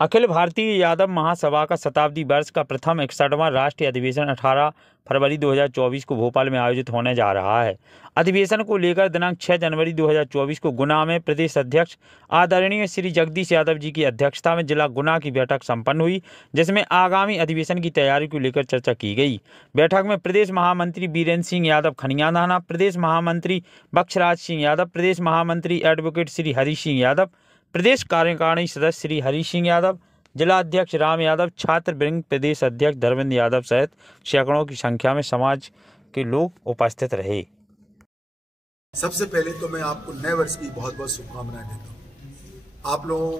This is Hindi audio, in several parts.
अखिल भारतीय यादव महासभा का शताब्दी वर्ष का प्रथम 61वां राष्ट्रीय अधिवेशन 18 फरवरी 2024 को भोपाल में आयोजित होने जा रहा है। अधिवेशन को लेकर दिनांक 6 जनवरी 2024 को गुना में प्रदेश अध्यक्ष आदरणीय श्री जगदीश यादव जी की अध्यक्षता में जिला गुना की बैठक संपन्न हुई, जिसमें आगामी अधिवेशन की तैयारी को लेकर चर्चा की गई। बैठक में प्रदेश महामंत्री बीरेन्द्र सिंह यादव खनियानाना, प्रदेश महामंत्री बख्शराज सिंह यादव, प्रदेश महामंत्री एडवोकेट श्री हरि सिंह यादव, प्रदेश कार्यकारिणी सदस्य श्री हरि सिंह यादव, जिला अध्यक्ष राम यादव, छात्र वृंद, प्रदेश अध्यक्ष धर्मेंद्र यादव सहित सैकड़ों की संख्या में समाज के लोग उपस्थित रहे। सबसे पहले तो मैं आपको नए वर्ष की बहुत बहुत शुभकामनाएं देता हूँ। आप लोगों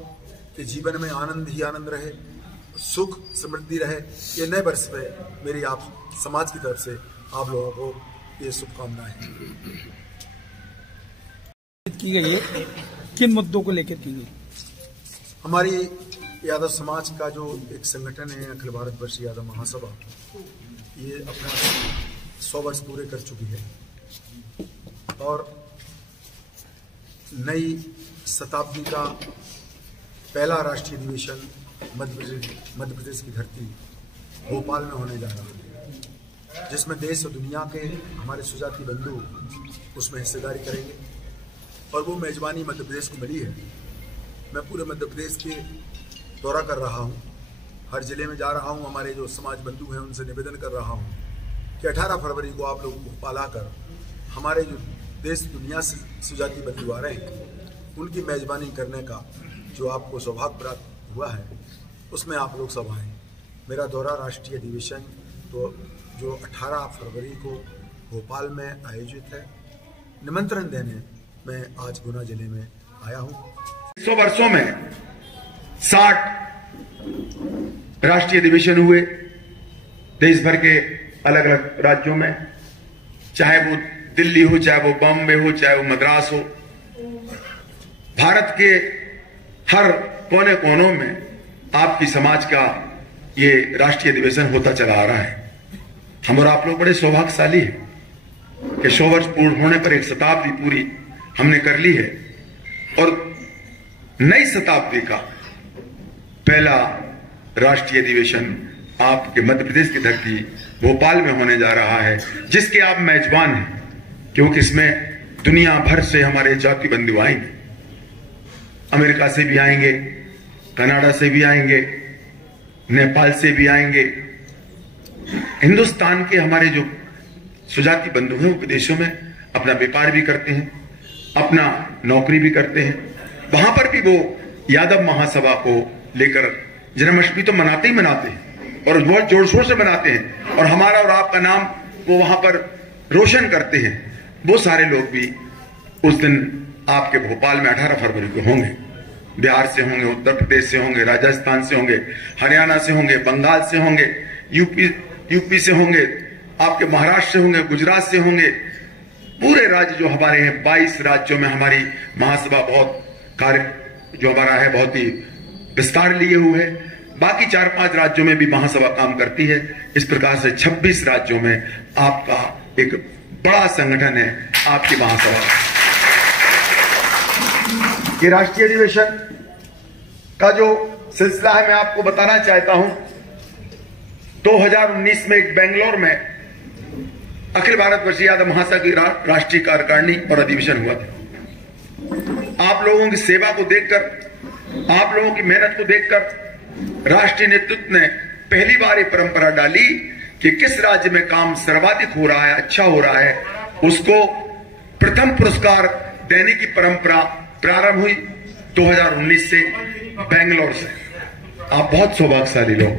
के जीवन में आनंद ही आनंद रहे, सुख समृद्धि रहे। ये नए वर्ष में मेरी आप समाज की तरफ से आप लोगों को ये शुभकामनाएं की गई है। किन मुद्दों को लेकर की गई? हमारी यादव समाज का जो एक संगठन है अखिल भारतवर्षीय यादव महासभा, ये अपना 100 वर्ष पूरे कर चुकी है और नई शताब्दी का पहला राष्ट्रीय अधिवेशन मध्य प्रदेश की धरती भोपाल में होने जा रहा है, जिसमें देश और दुनिया के हमारे सुजाती बंधु उसमें हिस्सेदारी करेंगे और वो मेजबानी मध्य प्रदेश को मिली है। मैं पूरे मध्य प्रदेश के दौरा कर रहा हूँ, हर जिले में जा रहा हूँ, हमारे जो समाज बंधु हैं उनसे निवेदन कर रहा हूँ कि 18 फरवरी को आप लोगों को भोपाल आकर हमारे जो देश दुनिया से सुजाती बंधु आ रहे हैं उनकी मेजबानी करने का जो आपको सौभाग्य प्राप्त हुआ है, उसमें आप लोग सब आएँ। मेरा दौरा राष्ट्रीय अधिवेशन तो जो 18 फरवरी को भोपाल में आयोजित है, निमंत्रण देने मैं आज गुना जिले में आया हूँ। 100 वर्षों में 60 राष्ट्रीय अधिवेशन हुए देश भर के अलग अलग राज्यों में, चाहे वो दिल्ली हो, चाहे वो बॉम्बे हो, चाहे वो मद्रास हो। भारत के हर कोने कोनों में आपकी समाज का ये राष्ट्रीय अधिवेशन होता चला आ रहा है। हम और आप लोग बड़े सौभाग्यशाली हैं कि 100 वर्ष पूर्ण होने पर एक शताब्दी पूरी हमने कर ली है और नई शताब्दी का पहला राष्ट्रीय अधिवेशन आपके मध्य प्रदेश की धरती भोपाल में होने जा रहा है, जिसके आप मेजबान हैं, क्योंकि इसमें दुनिया भर से हमारे जाति बंधु आएंगे। अमेरिका से भी आएंगे, कनाडा से भी आएंगे, नेपाल से भी आएंगे। हिंदुस्तान के हमारे जो सुजाति बंधु हैं वो विदेशों में अपना व्यापार भी करते हैं, अपना नौकरी भी करते हैं। वहां पर भी वो यादव महासभा को लेकर जन्माष्टमी तो मनाते ही मनाते हैं और बहुत जोर शोर से मनाते हैं और हमारा और आपका नाम वो वहां पर रोशन करते हैं। वो सारे लोग भी उस दिन आपके भोपाल में 18 फरवरी को होंगे। बिहार से होंगे, उत्तर प्रदेश से होंगे, राजस्थान से होंगे, हरियाणा से होंगे, बंगाल से होंगे, यूपी से होंगे, आपके महाराष्ट्र से होंगे, गुजरात से होंगे। पूरे राज्य जो हमारे हैं, 22 राज्यों में हमारी महासभा बहुत कार्य जो हमारा है बहुत ही विस्तार लिए हुए है। बाकी 4-5 राज्यों में भी महासभा काम करती है। इस प्रकार से 26 राज्यों में आपका एक बड़ा संगठन है आपकी महासभा। ये राष्ट्रीय अधिवेशन का जो सिलसिला है मैं आपको बताना चाहता हूं। 2019 में एक बेंगलोर में अखिल भारतवर्षीय यादव महासभा की राष्ट्रीय कार्यकारिणी और अधिवेशन हुआ था। आप लोगों की सेवा को देखकर, आप लोगों की मेहनत को देखकर राष्ट्रीय नेतृत्व ने पहली बार ये परंपरा डाली कि किस राज्य में काम सर्वाधिक हो रहा है, अच्छा हो रहा है, उसको प्रथम पुरस्कार देने की परंपरा प्रारंभ हुई 2019 से बेंगलोर से। आप बहुत सौभाग्यशाली लोग।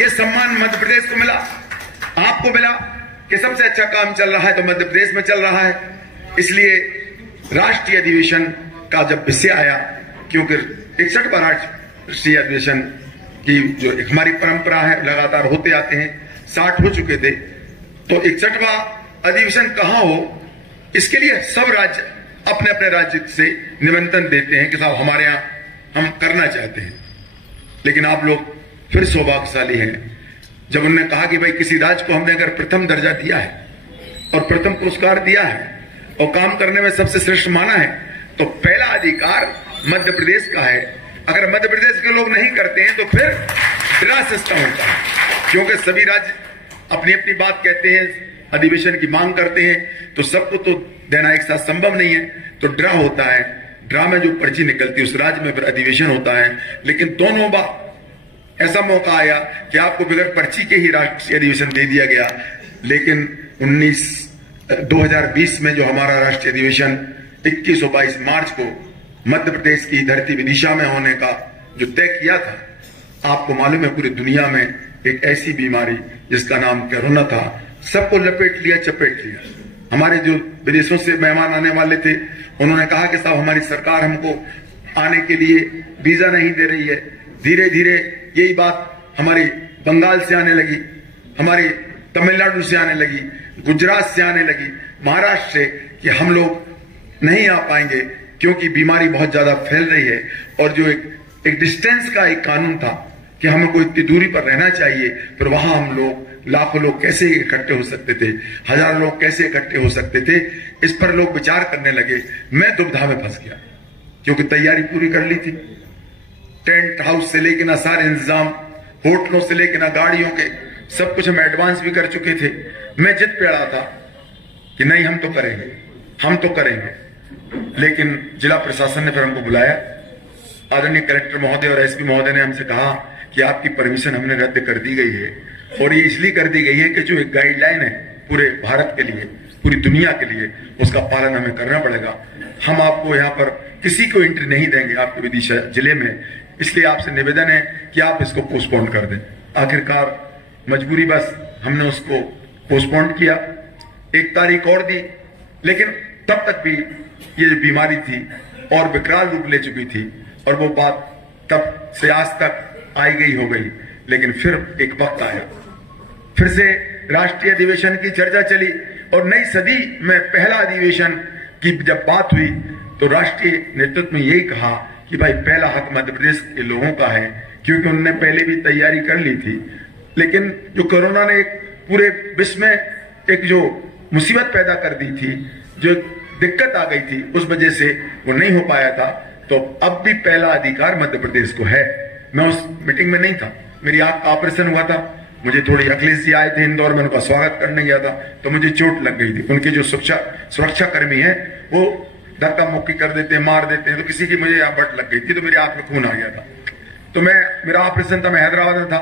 ये सम्मान मध्य प्रदेश को मिला, आपको मिला कि सबसे अच्छा काम चल रहा है तो मध्य प्रदेश में चल रहा है। इसलिए राष्ट्रीय अधिवेशन का जब विषय आया, क्योंकि 61वां राष्ट्रीय अधिवेशन की जो एक हमारी परंपरा है लगातार होते आते हैं, 60 हो चुके थे, तो 61वां अधिवेशन कहां हो, इसके लिए सब राज्य अपने अपने राज्य से निमंत्रण देते हैं कि साहब हमारे यहां हम करना चाहते हैं। लेकिन आप लोग फिर सौभाग्यशाली हैं जब उन्होंने कहा कि भाई किसी राज्य को हमने अगर प्रथम दर्जा दिया है और प्रथम पुरस्कार दिया है और काम करने में सबसे श्रेष्ठ माना है, तो पहला अधिकार मध्य प्रदेश का है अगर मध्य प्रदेश के लोग नहीं करते हैं तो फिर ड्रा सिस्टम होता है, क्योंकि सभी राज्य अपनी अपनी बात कहते हैं, अधिवेशन की मांग करते हैं, तो सबको तो देना एक साथ संभव नहीं है, तो ड्रा होता है। ड्रा में जो पर्ची निकलती है उस राज्य में फिर अधिवेशन होता है। लेकिन दोनों बार ऐसा मौका आया कि आपको बगैर पर्ची के ही राष्ट्रीय अधिवेशन दे दिया गया। लेकिन 2020 में जो हमारा राष्ट्रीय अधिवेशन 21 और 22 मार्च को मध्य प्रदेश की धरती विदिशा में होने का जो तय किया था, आपको मालूम है पूरी दुनिया में एक ऐसी बीमारी जिसका नाम कोरोना था, सबको लपेट लिया, चपेट लिया। हमारे जो विदेशों से मेहमान आने वाले थे उन्होंने कहा कि साहब हमारी सरकार हमको आने के लिए वीजा नहीं दे रही है। धीरे धीरे यही बात हमारी बंगाल से आने लगी, हमारी तमिलनाडु से आने लगी, गुजरात से आने लगी, महाराष्ट्र से, कि हम लोग नहीं आ पाएंगे क्योंकि बीमारी बहुत ज्यादा फैल रही है। और जो एक डिस्टेंस का एक कानून था कि हमें कोई इतनी दूरी पर रहना चाहिए, फिर वहां हम लोग लाखों लोग कैसे इकट्ठे हो सकते थे, हजारों लोग कैसे इकट्ठे हो सकते थे, इस पर लोग विचार करने लगे। मैं दुविधा में फंस गया क्योंकि तैयारी पूरी कर ली थी, टेंट हाउस से लेकर ना सारे इंतजाम, होटलों से लेकर ना गाड़ियों के, सब कुछ हम एडवांस भी कर चुके थे। मैं जिद पे अड़ा था कि नहीं हम तो करेंगे, हम तो करेंगे। लेकिन जिला प्रशासन ने फिर हमको बुलाया, आदरणीय कलेक्टर महोदय और एसपी महोदय ने हमसे कहा कि आपकी परमिशन हमने रद्द कर दी गई है, और ये इसलिए कर दी गई है कि जो एक गाइडलाइन है पूरे भारत के लिए, पूरी दुनिया के लिए, उसका पालन हमें करना पड़ेगा। हम आपको यहाँ पर किसी को एंट्री नहीं देंगे आपके विदिशा जिले में, इसलिए आपसे निवेदन है कि आप इसको पोस्टपोन कर दें। आखिरकार मजबूरी बस हमने उसको पोस्टपोन किया, 1 तारीख और दी। लेकिन तब तक भी ये जो बीमारी थी और विकराल रूप ले चुकी थी, और वो बात तब से आज तक आई गई हो गई। लेकिन फिर एक वक्त आया, फिर से राष्ट्रीय अधिवेशन की चर्चा चली, और नई सदी में पहला अधिवेशन की जब बात हुई तो राष्ट्रीय नेतृत्व में यही कहा कि भाई पहला हक मध्य प्रदेश के लोगों का है, क्योंकि उन्होंने पहले भी तैयारी कर ली थी। लेकिन जो कोरोना ने एक पूरे विश्व में एक जो मुसीबत पैदा कर दी थी, जो दिक्कत आ गई थी, उस वजह से वो नहीं हो पाया था। तो अब भी पहला अधिकार मध्य प्रदेश को है। मैं उस मीटिंग में नहीं था, मेरी आंख का ऑपरेशन हुआ था, मुझे थोड़ी अखिलेश जी आए थे इंदौर में, उनका स्वागत करने गया था, तो मुझे चोट लग गई थी। उनके जो सुरक्षा कर्मी हैं वो धक्का मुक्की कर देते हैं, मार देते हैं, तो किसी की मुझे यहाँ बट लग गई थी, तो मेरी आंख में खून आ गया था। तो मेरा ऑपरेशन था, मैं हैदराबाद में था।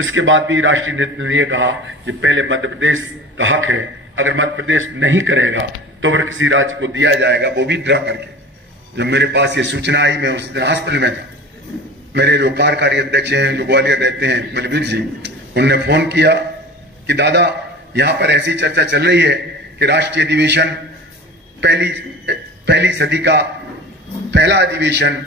इसके बाद भी राष्ट्रीय नेतृत्व ने यह कहा कि पहले मध्य प्रदेश का हक है, अगर मध्य प्रदेश नहीं करेगा तो फिर किसी राज्य को दिया जाएगा, वो भी ड्रा करके। जब मेरे पास ये सूचना आई, मैं उस दिन हॉस्पिटल में था, मेरे जो कार्यकारी अध्यक्ष हैं जो ग्वालियर रहते हैं बलबीर जी, उनने फोन किया कि दादा यहाँ पर ऐसी चर्चा चल रही है कि राष्ट्रीय अधिवेशन पहली सदी का पहला अधिवेशन